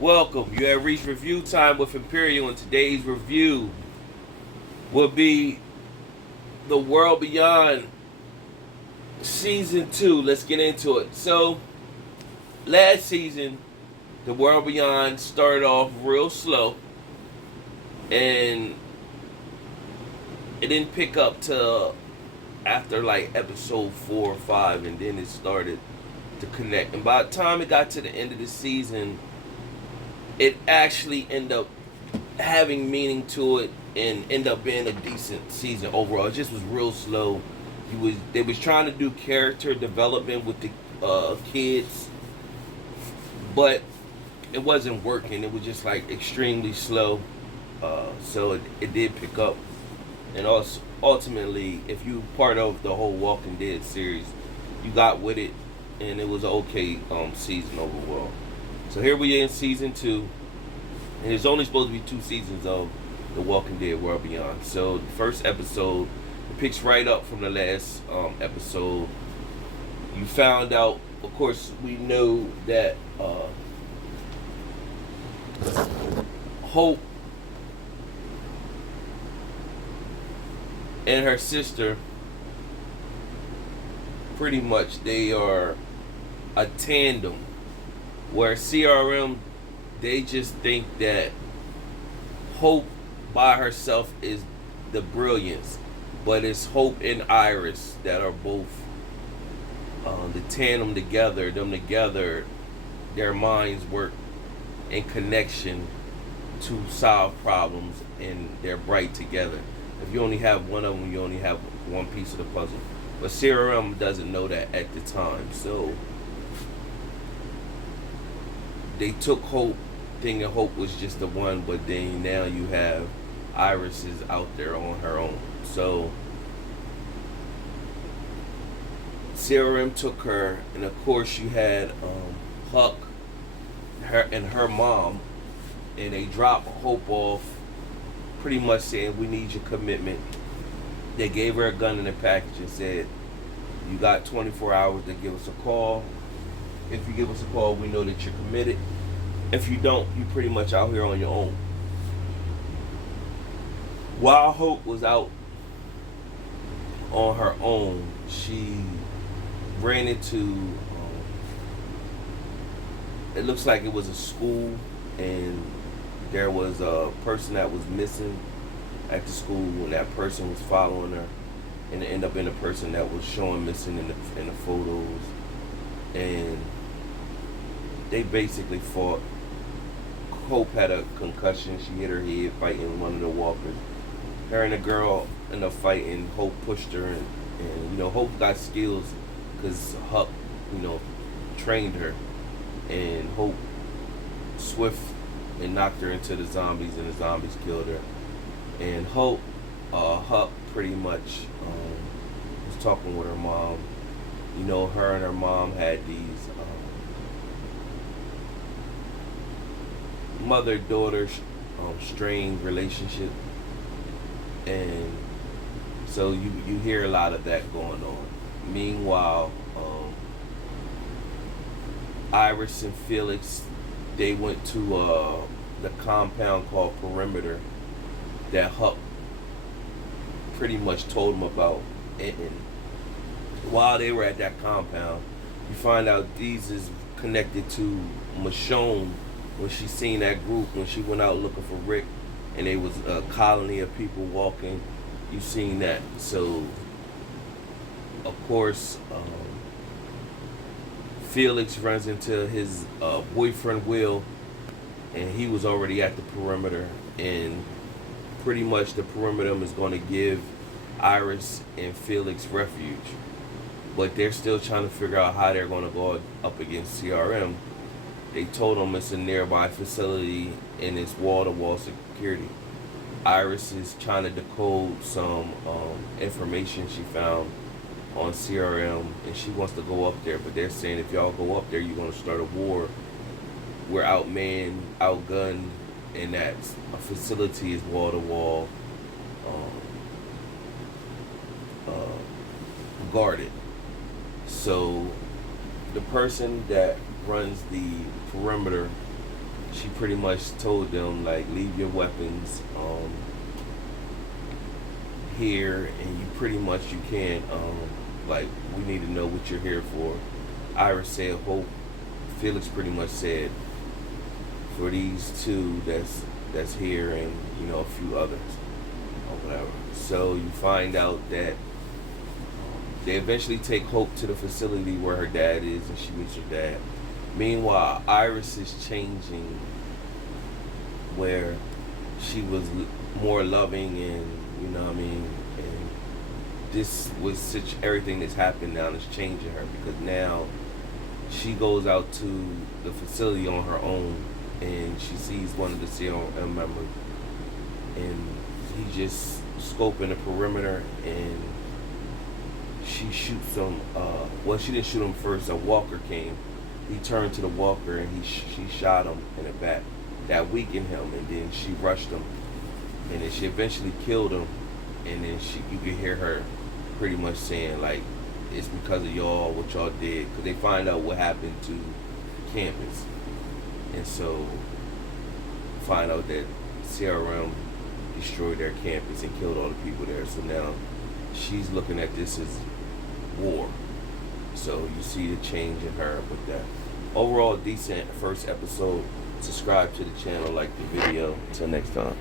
Welcome. You have reached review time with Imperial, and today's review will be The World Beyond Season 2. Let's get into it. So, last season, The World Beyond started off real slow, and it didn't pick up till after like episode 4 or 5, and then it started to connect. And by the time it got to the end of the season, it actually ended up having meaning to it and end up being a decent season overall. It just was real slow. They was trying to do character development with the kids, but it wasn't working. It was just like extremely slow. So it did pick up, and also ultimately, if you part of the whole Walking Dead series, you got with it, and it was an okay season overall. So here we are in season 2, and there's only supposed to be 2 seasons of The Walking Dead World Beyond. So the first episode it picks right up from the last episode. You found out, of course, we know that Hope and her sister, pretty much, they are a tandem. Where CRM, they just think that Hope by herself is the brilliance, but it's Hope and Iris that are both the tandem together. Them together, their minds work in connection to solve problems, and they're bright together. If you only have one of them, you only have one piece of the puzzle. But CRM doesn't know that at the time, so they took Hope, thinking Hope was just the one, but then now you have Iris is out there on her own. So CRM took her, and of course you had Huck, her and her mom, and they dropped Hope off, pretty much saying we need your commitment. They gave her a gun in a package and said, "You got 24 hours to give us a call. If you give us a call, we know that you're committed. If you don't, you're pretty much out here on your own." While Hope was out on her own, she ran into, it looks like it was a school, and there was a person that was missing at the school, and that person was following her, and it ended up being a person that was showing missing in the photos. And they basically fought. Hope had a concussion. She hit her head fighting one of the walkers. Her and the girl ended up fighting. Hope pushed her, and Hope got skills because Huck, trained her. And Hope swift and knocked her into the zombies, and the zombies killed her. And Huck pretty much was talking with her mom. Her and her mom had these mother-daughter strained relationship, and so you hear a lot of that going on. Meanwhile, Iris and Felix, they went to the compound called Perimeter that Huck pretty much told them about, and while they were at that compound, you find out these is connected to Michonne. When she seen that group, when she went out looking for Rick, and there was a colony of people walking, you seen that. So, of course, Felix runs into his boyfriend Will, and he was already at the perimeter, and pretty much the perimeter is going to give Iris and Felix refuge, but they're still trying to figure out how they're going to go up against CRM. They told them it's a nearby facility and it's wall-to-wall security. Iris is trying to decode some information she found on CRM, and she wants to go up there, but they're saying if y'all go up there, you're going to start a war. We're outmanned, outgunned, and that a facility is wall-to-wall guarded. So the person that runs the perimeter, she pretty much told them, like, leave your weapons here, and you pretty much, you can't, like, we need to know what you're here for. Iris said hope. Felix pretty much said for these two that's here, and a few others or whatever. So you find out that they eventually take Hope to the facility where her dad is, and she meets her dad. Meanwhile, Iris is changing, where she was more loving, and and this was such, everything that's happened now is changing her, because now she goes out to the facility on her own, and she sees one of the CRM members, and he just scoping the perimeter, and she shoots him. Well, she didn't shoot him first. A walker came. He turned to the walker, and she shot him in the back. That weakened him, and then she rushed him, and then she eventually killed him. And then you could hear her pretty much saying, like, it's because of y'all, what y'all did, because they find out what happened to campus, and so find out that CRM destroyed their campus and killed all the people there. So now she's looking at this as war. So you see the change in her with that. Overall, decent first episode. Subscribe to the channel, like the video. Until next time.